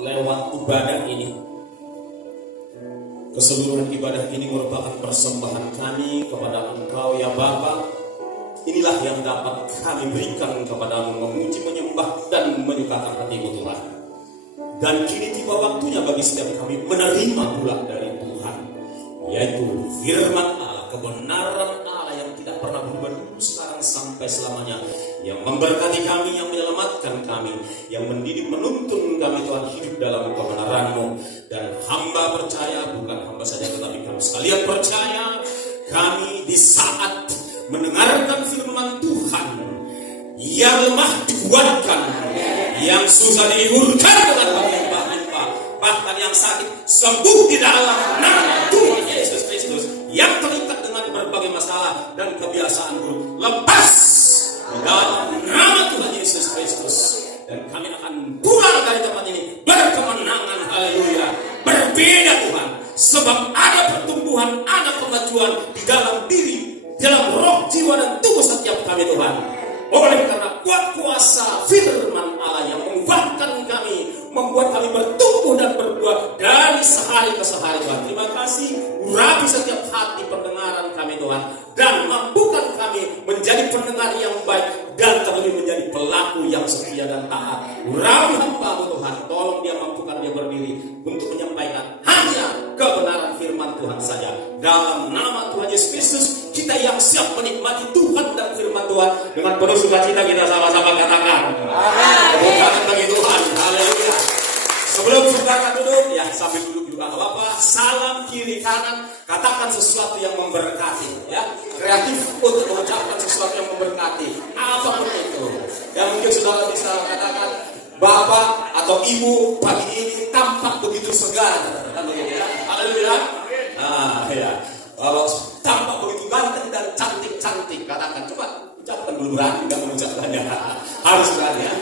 lewat ibadah ini. Keseluruhan ibadah ini merupakan persembahan kami kepada Engkau ya Bapa. Inilah yang dapat kami berikan kepadamu, memuji, menyembah, dan menyukakan hati-Mu Tuhan. Dan kini tiba waktunya bagi setiap kami menerima pula dari Tuhan, yaitu firman Allah, kebenaran Allah yang tidak pernah berubah dulu, sekarang sampai selamanya, yang memberkati kami, yang menyelamatkan kami, yang mendidik menuntun kami Tuhan hidup dalam kebenaran-Mu. Dan hamba percaya, bukan hamba saja tetapi kami sekalian percaya, kami di saat mendengarkan firman Tuhan, yang lemah dikuatkan, yang susah dihiburkan dengan melimpah-limpah, bahkan yang sakit sembuh di dalam nama Tuhan Yesus Kristus, yang terikat dengan berbagai masalah dan kebiasaan buruk lepas di dalam nama Tuhan Yesus Kristus. Dan kami akan pulang dari tempat ini berkemenangan, haleluya. Berbeda Tuhan, sebab ada pertumbuhan, ada kemajuan di dalam diri, dalam roh, jiwa, dan tubuh setiap kami Tuhan. Oleh karena kuat kuasa firman Allah yang menguatkan kami, membuat kami bertumbuh dan berbuah dari sehari ke sehari Tuhan. Terima kasih, urapi setiap hati pendengaran kami Tuhan, dan mampukan kami menjadi pendengar yang baik dan terlebih menjadi pelaku yang setia dan taat. Urapi hamba-Mu Tuhan, tolong dia, mampukan dia berdiri untuk menyampaikan hanya kebenaran firman Tuhan saja. Dalam nama Tuhan Yesus Kristus, kita yang siap menikmati Tuhan dan firman Tuhan, dengan penuh sukacita kita sama-sama katakan amin. Bagi Tuhan, haleluya. Sebelum saudara duduk, ya sambil duduk juga apa-apa, salam kiri kanan, katakan sesuatu yang memberkati, ya, kreatif untuk mengucapkan sesuatu yang memberkati, apapun itu. Yang mungkin saudara bisa katakan, Bapak atau Ibu pagi ini tampak begitu segar, kan begitu ya, haleluya. Nah, ya, kalau tampak begitu ganteng dan cantik-cantik, katakan, coba ucapkan dulu, berani nggak mengucapkannya, harus berani ya.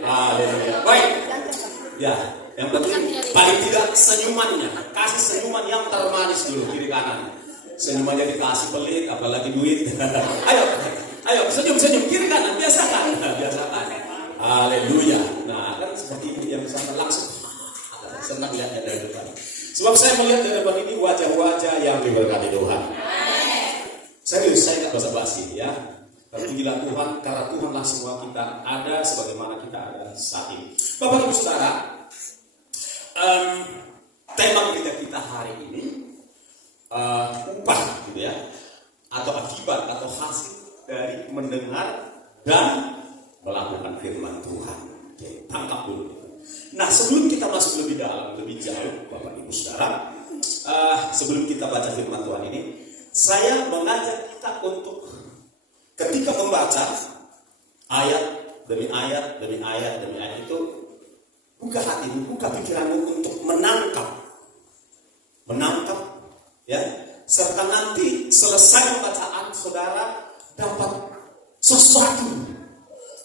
Haleluya. Baik, ya. Yang penting paling tidak senyumannya, kasih senyuman yang termanis dulu kiri kanan. Senyumannya dikasih pelit, apalagi duit. ayo senyum kiri kanan, biasakan. Haleluya. Nah kan seperti itu yang bisa langsung senang lihatnya dari depan. Sebab saya melihat dari depan ini wajah-wajah yang diberkati Tuhan. Serius, saya nggak basa-basi ya. Terpujilah Tuhan, karena Tuhanlah semua kita ada sebagaimana kita ada saat ini. Bapak Ibu Saudara, tema gereja kita hari ini upah gitu ya, atau akibat atau hasil dari mendengar dan melakukan firman Tuhan. Oke, tangkap dulu. Nah, sebelum kita masuk lebih dalam, lebih jauh, Bapak Ibu Saudara, sebelum kita baca firman Tuhan ini, saya mengajak kita untuk ketika membaca ayat demi ayat demi ayat demi ayat itu, buka hatimu, buka pikiranmu untuk menangkap, ya, serta nanti selesai pembacaan saudara dapat sesuatu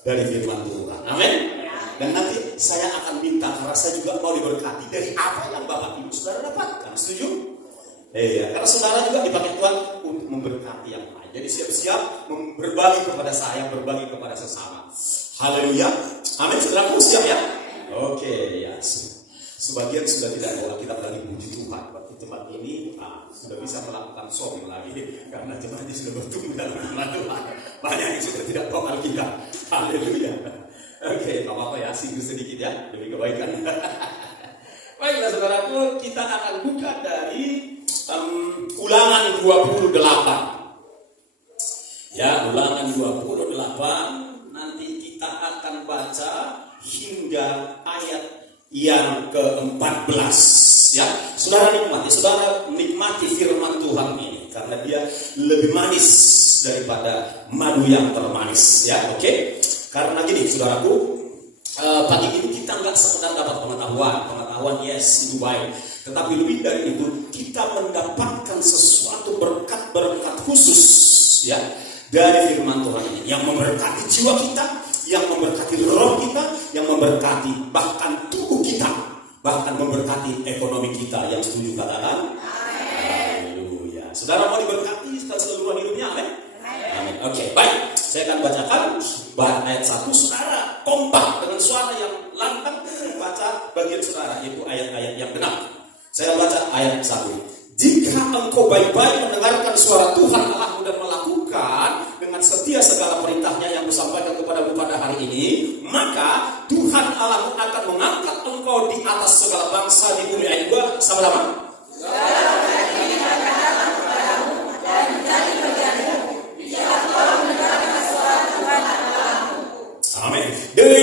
dari firman Tuhan. Amin. Dan nanti saya akan minta, karena saya juga mau diberkati dari apa yang Bapak Ibu Saudara dapatkan. Setuju? Iya, karena saudara juga dipakai Tuhan untuk memberkati yang lain. Jadi siap-siap berbagi kepada saya, berbagi kepada sesama. Haleluya. Amin. Saudaraku siap ya? Oke, ya. Sebagian sudah tidak bawa kita lagi puji Tuhan. Waktu tempat ini sudah bisa melakukan shopping lagi karena jemaatnya sudah bertumbuh dalam firman Tuhan. Banyak yang sudah tidak bawa kita. Haleluya. Oke, apa-apa ya, singgung sedikit ya demi kebaikan. Baiklah saudaraku, kita akan buka dari Ulangan 28. Ya, Ulangan 28. Nanti kita akan baca hingga ayat yang ke-14 ya. Saudara nikmati firman Tuhan ini karena dia lebih manis daripada madu yang termanis ya. Oke. Karena gini saudaraku, pagi ini kita nggak sekedar dapat pengetahuan yes itu baik, tetapi lebih dari itu kita mendapatkan sesuatu berkat khusus ya dari firman Tuhan ini yang memberkati jiwa kita, yang memberkati roh kita, yang memberkati bahkan tubuh kita, bahkan memberkati ekonomi kita. Yang setuju katakan haleluya. Saudara mau diberkati seluruh hidupnya, amin. Amin. Oke, baik. Saya akan bacakan ayat 1. Saudara kompak dengan suara yang lantang baca bagian saudara, yaitu ayat-ayat yang benar. Saya baca ayat 1. Jika engkau baik-baik mendengarkan suara Tuhan Allahmu dan melakukan dengan setia segala perintahnya yang kusampaikan kepadamu pada hari ini, maka Tuhan Allahmu akan mengangkat engkau di atas segala bangsa di bumi. Ayat 2 sama-sama. Amin.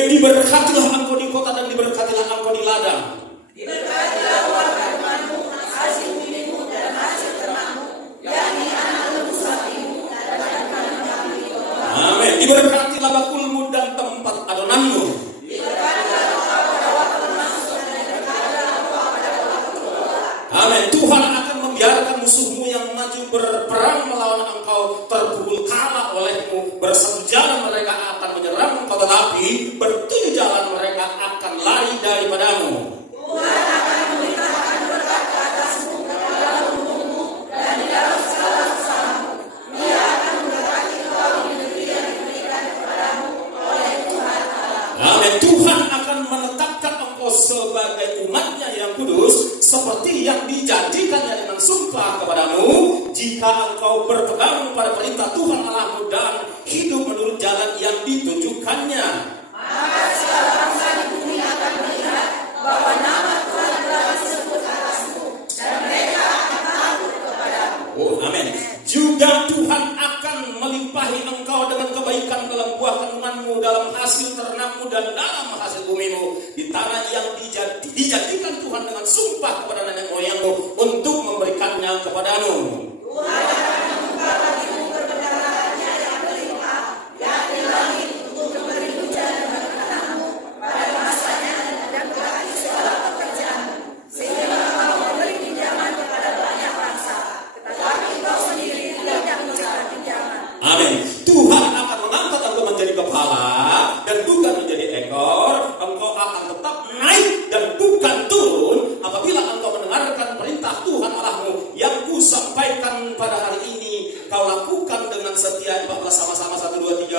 Diberkatilah engkau di kota dan diberkatilah engkau di ladang. Diberkatilah buah kandunganmu, hasil bumimu dan hasil ternakmu, yakni anak lembu sapimu dan kandungan kambing domba. Amin. Diberkatilah bakulmu dan tempat adonanmu. Diberkatilah engkau pada waktu masuk dan diberkatilah engkau pada waktu keluar. Amin. Tuhan akan membiarkan musuhmu yang maju berperang melawan engkau terpukul kalah olehmu. Bersatu jalan mereka akan menyerang engkau, tetapi bertujuh jalan mereka akan lari daripadamu. Tuhan akan melimpahkan berkat ke atasmu ke dalam punggungmu dan di dalam segala usahamu. Dia akan memberkati engkau di negeri yang diberikan kepadamu oleh Tuhan Allah. Amin. Tuhan akan menetapkan engkau sebagai umatnya yang kudus, seperti yang dijanjikannya dengan sumpah kepadamu, jika engkau berpegang pada perintah Tuhan Allahmu dan hidup menurut jalan yang ditunjukkannya. Maka segala bangsa di bumi akan melihat bahwa nama Tuhan telah disebut atasmu, dan mereka akan takut kepadamu. Oh, amin. Juga Tuhan akan melimpahi engkau dengan kebaikan dalam buah kandunganmu, dalam hasil ternakmu dan dalam hasil bumimu di tanah yang dijanjikan Tuhan dengan sumpah kepada nenek moyangmu untuk memberikannya kepadamu. Tuhan akan membuka bagimu perbendaharanya yang berlimpah, yakni langit untuk memberi hujan dan berkatmu pada masanya dan berkati segala pekerjaanmu, sehingga engkau memberi pinjaman kepada banyak bangsa, tetapi engkau sendiri tidak memberikan pinjaman. Amin. Tuhan akan mengangkat engkau menjadi kepala dan bukan menjadi ekor. Engkau akan tetap naik dan bukan turun apabila engkau mendengarkan perintah Tuhan Allahmu yang kusampaikan pada hari ini. Kau lakukan dengan setia. 14 sama-sama, 1, 2, 3.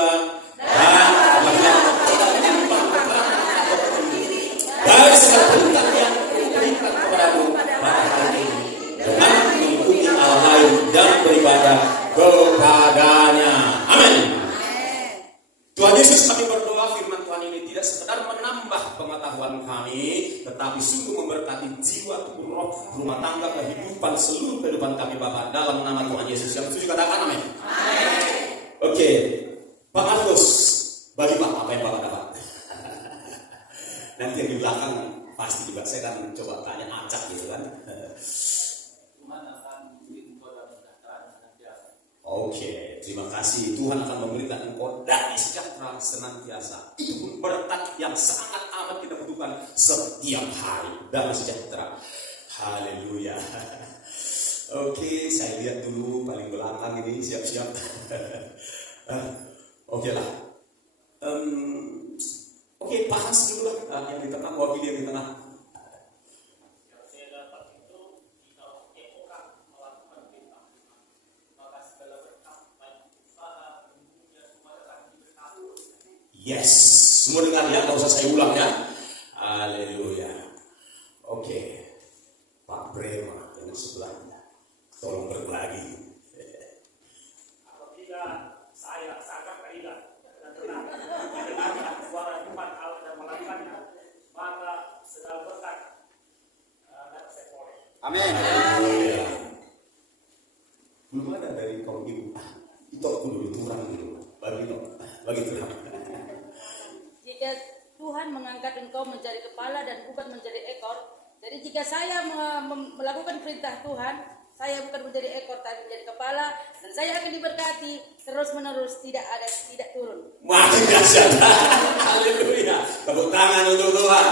Dan apabila tidak menyimpang peperangan ataupun diri dari segala perintah yang kuberikan kepadamu pada hari ini, dengan mengikuti Allah lain dan beribadah kepadanya. Amin. Tuhan Yesus, kami berdoa firman Tuhan ini tidak sekedar menambah pengetahuan kami, tetapi sungguh memberkati jiwa, tubuh, roh, rumah tangga, kehidupan, seluruh kehidupan kami Bapa, dalam nama Tuhan Yesus. Yang setuju katakan amin. Oke, Pak Markus, bagi Pak apa yang Bapak dapat? Nanti yang di belakang pasti juga saya akan coba tanya acak gitu kan. Oke, terima kasih. Tuhan akan memberikan engkau damai sejahtera senantiasa. Itu pun berkat yang sangat amat kita butuhkan setiap hari. Damai sejahtera. Haleluya. Oke, saya lihat dulu paling belakang ini siap-siap. Oke lah. Oke, Pak Hans dulu lah yang di tengah, wakil yang di tengah. Yes, semua dengar ya, nggak usah saya ulang ya. Haleluya. Oke, Pak Brema yang sebelahnya, tolong berbagi. Apabila saya sangat kailah dan tenang mendengarkan suara Tuhan Allah dan melakukannya, maka segala berkat dapat saya peroleh. Amin. Haleluya. Belum ada dari kaum ibu. Itu aku dulu turang dulu. Bagi Tuhan. Jika Tuhan mengangkat engkau menjadi kepala dan bukan menjadi ekor, jadi jika saya melakukan perintah Tuhan, saya bukan menjadi ekor tapi menjadi kepala, dan saya akan diberkati terus menerus, tidak turun. Makin dahsyat. Haleluya. Tepuk tangan untuk Tuhan.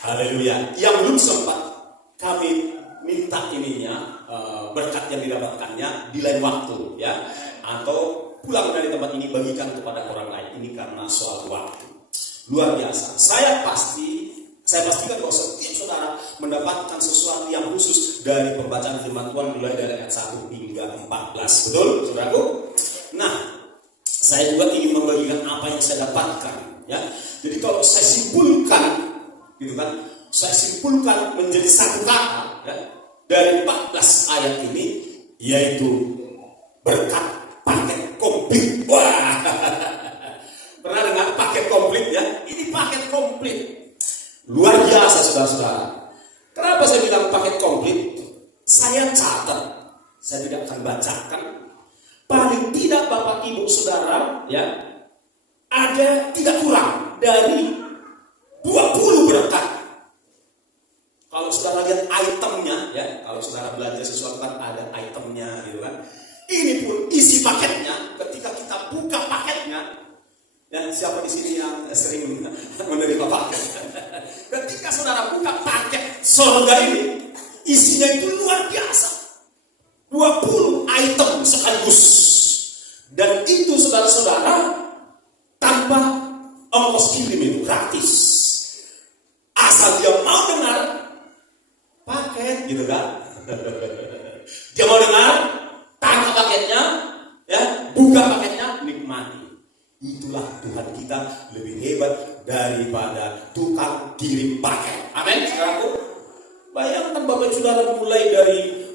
Haleluya. Yang belum sempat kami minta ininya, berkat yang didapatkannya di lain waktu ya, atau pulang dari tempat ini bagikan kepada orang lain. Ini karena soal waktu. Luar biasa. Saya pastikan bahwa setiap saudara mendapatkan sesuatu yang khusus dari pembacaan firman Tuhan mulai dari ayat 1 hingga 14. Betul, saudaraku? Nah, saya juga ingin membagikan apa yang saya dapatkan ya. Jadi kalau saya simpulkan, gitu kan, saya simpulkan menjadi satu kata ya, dari 14 ayat ini, yaitu berkat paket komplit. Wah, pernah dengar paket komplit ya? Ini paket komplit, luar biasa saudara-saudara. Kenapa saya bilang paket komplit? Saya catat, saya tidak akan bacakan. Paling tidak Bapak Ibu Saudara ya, ada tidak kurang dari 20 berkat. Kalau saudara lihat itemnya ya, kalau saudara belanja sesuatu kan ada itemnya gitu kan. Ini pun isi paketnya, ketika kita buka paketnya, dan siapa di sini yang sering menerima paket? Ketika saudara buka paket surga ini, isinya itu luar biasa. 20 item sekaligus. Dan itu saudara-saudara tanpa ongkos kirim, itu gratis. Asal dia mau dengar paket gitu kan. Dia mau dengar, tangkap paketnya, ya, buka paketnya, nikmati. Itulah Tuhan kita lebih hebat daripada tukang kirim paket. Amin, saudaraku. Bayangkan Bapak Saudara mulai dari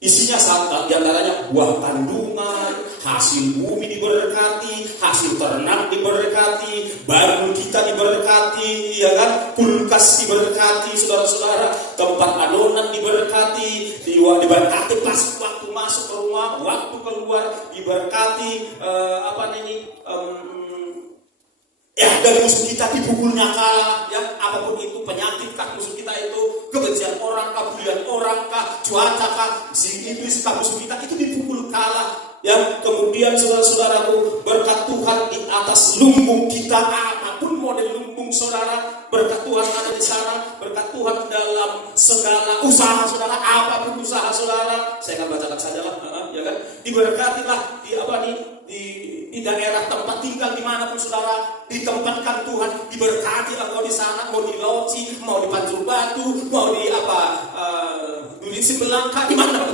isinya satu, diantaranya buah kandungan, hasil bumi diberkati, hasil ternak diberkati, baju kita diberkati, ya kan, kulkas diberkati, saudara-saudara, tempat adonan diberkati, diberkati pas waktu masuk ke rumah, waktu keluar diberkati, ya, dan musuh kita dipukulnya kalah, ya, apapun itu penyakit kah musuh kita itu, kebencian orang kah, bulian orang kah, cuaca kah, si iblis kah musuh kita itu dipukul kalah, ya. Kemudian saudara-saudaraku, berkat Tuhan di atas lumbung kita, apapun model lumbung saudara, berkat Tuhan ada di sana, berkat Tuhan dalam segala usaha saudara, apapun usaha saudara, saya akan bacakan sajalah, ya kan, diberkatilah di daerah tempat tinggal dimanapun saudara ditempatkan Tuhan, diberkatilah kau di sana, mau di Loci, mau di Pancur Batu, mau di Duli Sibelangka, di mana?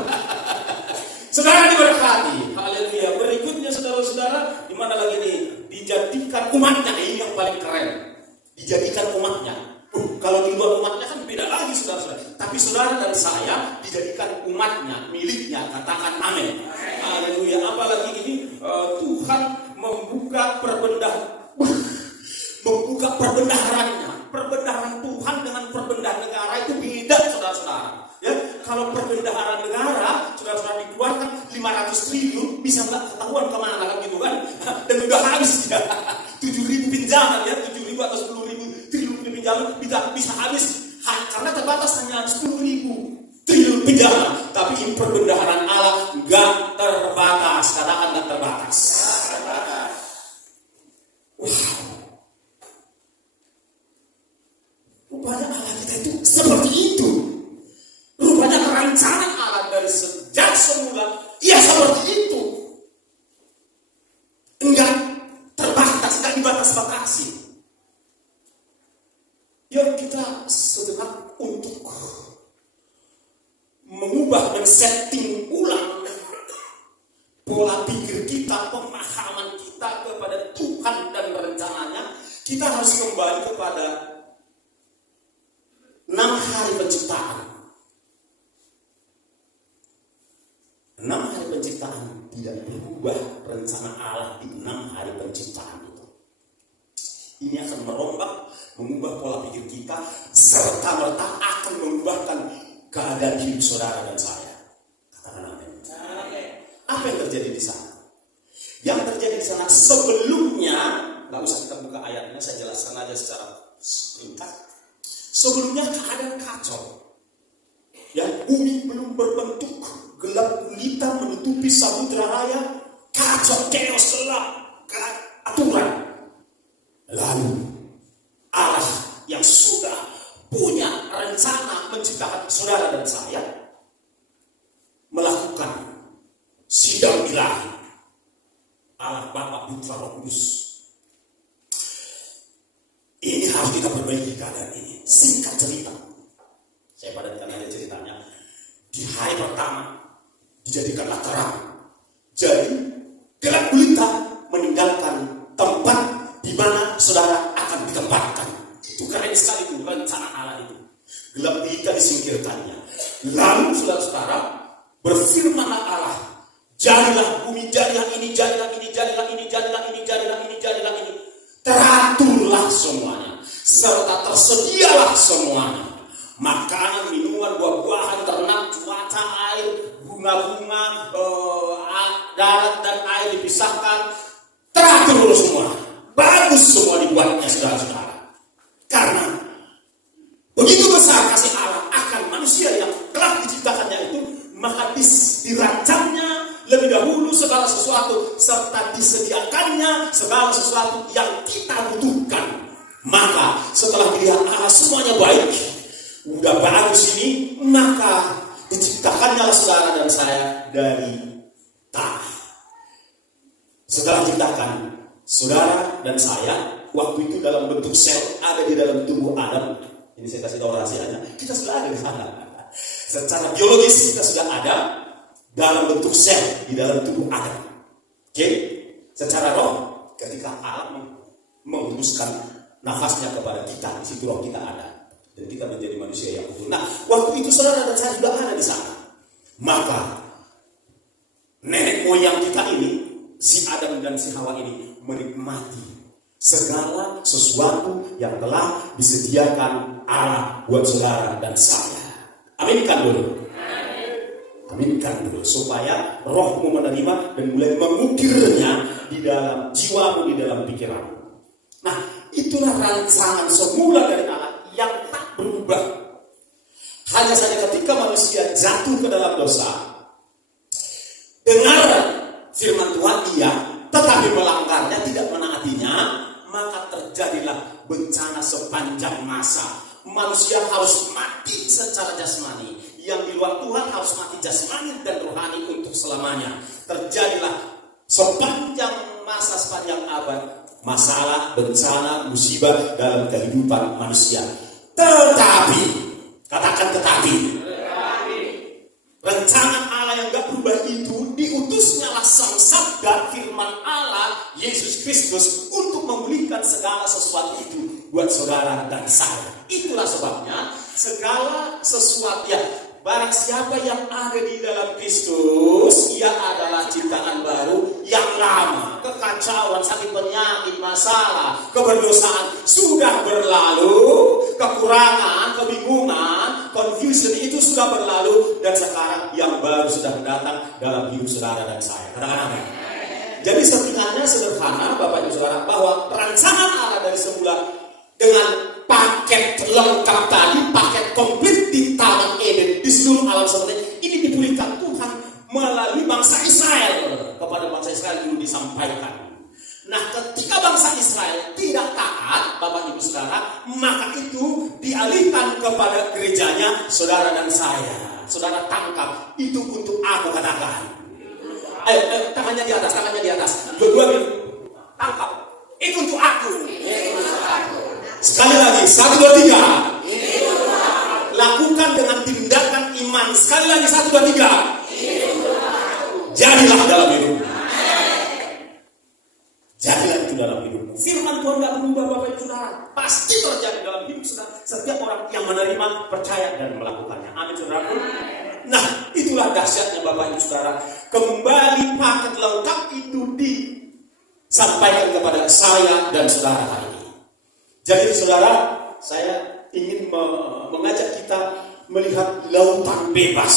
Saudara diberkati, haleluya. Berikutnya saudara-saudara, di mana lagi nih? Dijadikan umatnya, ini yang paling keren. Dijadikan umatnya. Kalau di luar umatnya kan beda lagi saudara-saudara. Tapi saudara dan saya dijadikan umatnya, miliknya. Katakan amin. Haleluya. Apalagi ini Tuhan membuka perbendaharannya. Perbendaharan Tuhan dengan perbendaharan negara itu beda saudara-saudara. Ya, kalau perbendaharaan negara saudara-saudara dikeluarkan 500 triliun bisa nggak ketahuan kemana kan gitu kan? Dan udah habis ya. 7.000 pinjaman ya, 7.000 atau 10.000 triliun pinjaman bisa habis karena terbatas hanya 10.000 triliun pinjaman. Tapi ini perbendaharaan Allah nggak terbatas, katakan nggak terbatas. Wow. Rupanya Allah kita itu seperti itu. Rupanya perancangan Allah dari sejak semula, ya seperti itu. Enggak terbatas, enggak dibatas-batasi. Yuk kita sejenak untuk mengubah dan setting ulang pola pikir kita, pemahaman kita kepada Tuhan dan rencananya. Kita harus kembali kepada 6 hari penciptaan. 6 hari penciptaan tidak berubah rencana Allah di 6 hari penciptaan itu. Ini akan mengubah pola pikir kita, serta merta akan mengubahkan keadaan hidup saudara dan saya. Katakan amin. Apa yang terjadi di sana? Yang terjadi di sana sebelumnya, nggak usah kita buka ayatnya, saya jelaskan aja secara singkat. Sebelumnya keadaan kacau. Ya, bumi belum berbentuk, gelap gulita menutupi samudra raya, kacau, chaos, gelap, aturan. Lalu Allah yang sudah punya rencana menciptakan saudara dan saya melakukan sidang ilahi. Allah Bapa, Putra, Roh Kudus. Ini harus kita perbaiki keadaan ini. Singkat cerita, saya padatkan aja ceritanya. Di hari pertama dijadikanlah terang. Jadi gelap gulita meninggalkan tempat di mana saudara akan kita gelap gulita disingkirkannya. Lalu saudara-saudara, berfirmanlah Allah, jadilah bumi, jadilah ini, jadilah ini, jadilah ini, jadilah ini, jadilah ini, jadilah ini. Teraturlah semuanya, serta tersedialah semuanya. Makanan, minuman, buah-buahan, ternak, cuaca, air, bunga-bunga, darat dan air dipisahkan. Teratur semua. Bagus semua dibuatnya, saudara-saudara. Karena begitu besar kasih Allah akan manusia yang telah diciptakannya itu, maka dirancangnya lebih dahulu segala sesuatu, serta disediakannya segala sesuatu yang kita butuhkan. Maka setelah dilihat Allah semuanya baik, udah bagus ini, maka diciptakannya saudara dan saya dari tanah. Setelah diciptakan, saudara dan saya waktu itu dalam bentuk sel ada di dalam tubuh Adam. Ini saya kasih tahu rahasianya. Kita sudah ada di sana. Secara biologis kita sudah ada dalam bentuk sel di dalam tubuh Adam. Oke? Secara roh, ketika Allah menghembuskan nafasnya kepada kita, di situ roh kita ada. Dan kita menjadi manusia yang utuh. Nah, waktu itu saudara dan saya sudah ada di sana. Maka nenek moyang kita ini, si Adam dan si Hawa ini, menikmati segala sesuatu yang telah disediakan Allah buat saudara dan saya. Aminkan dulu. Aminkan dulu supaya rohmu menerima dan mulai mengukirnya di dalam jiwamu, di dalam pikiranmu. Nah, itulah rancangan semula dari Allah yang tak berubah. Hanya saja ketika manusia jatuh ke dalam dosa, dengar firman Tuhan iya, tetapi melanggarnya, tidak menaatinya, maka terjadilah bencana sepanjang masa. Manusia harus mati secara jasmani. Yang di luar Tuhan harus mati jasmani dan rohani untuk selamanya. Terjadilah sepanjang masa, sepanjang abad, masalah, bencana, musibah dalam kehidupan manusia. Tetapi, katakan tetapi, rancangan Allah yang gak berubah itu, diutusnya lah sang sabda firman Allah, Yesus Kristus, untuk memulihkan segala sesuatu itu buat saudara dan saya. Itulah sebabnya segala sesuatu ya, barang siapa yang ada di dalam Kristus, ia adalah ciptaan baru. Yang lama, kekacauan, sakit penyakit, masalah, keberdosaan sudah berlalu, kekurangan, kebingungan, confusion itu sudah berlalu, dan sekarang yang baru sudah datang dalam hidup saudara dan saya. Katakan amin. Jadi settingannya sederhana, Bapak Ibu Saudara, bahwa rancangan Allah dari semula dengan paket lengkap tadi, paket komplit di Taman Eden, di seluruh alam semesta ini diberikan Tuhan melalui bangsa Israel. Kepada bangsa Israel dulu disampaikan. Nah, ketika bangsa Israel tidak taat, Bapak Ibu Saudara, maka itu dialihkan kepada gerejanya saudara dan saya. Saudara tangkap, itu untuk aku, katakan. Ayo, tangannya di atas, tangannya di atas. Dua-dua tangkap. Itu untuk aku. Sekali lagi, 1, 2, 3. Lakukan dengan tindakan iman. Sekali lagi, 1, 2, 3. Jadilah dalam hidup. Jadilah itu dalam hidup. Firman Tuhan gak berubah, Bapak Ibu Saudara. Pasti terjadi dalam hidup saudara. Setiap orang yang menerima, percaya dan melakukannya. Amin, saudara. Nah, itulah dahsyatnya Bapak Ibu Saudara. Kembali paket lengkap itu disampaikan kepada saya dan saudara hari ini. Jadi saudara, saya ingin mengajak kita melihat lautan bebas.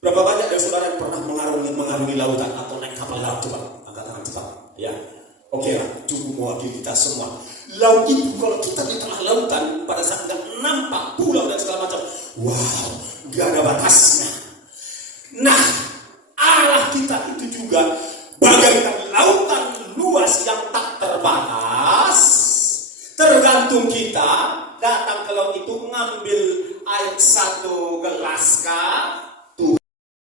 Berapa banyak dari saudara yang pernah mengarungi lautan atau naik kapal laut? Coba angkat tangan cepat. Ya, oke lah, cukup mewakili kita semua. Laut itu kalau kita di tengah lautan pada saat kita nampak pulau dan segala macam, wow, gak ada batasnya. Nah, Allah kita itu juga bagaikan lautan luas yang tak terbatas. Tergantung kita datang ke laut itu, ngambil air 1 gelas kah,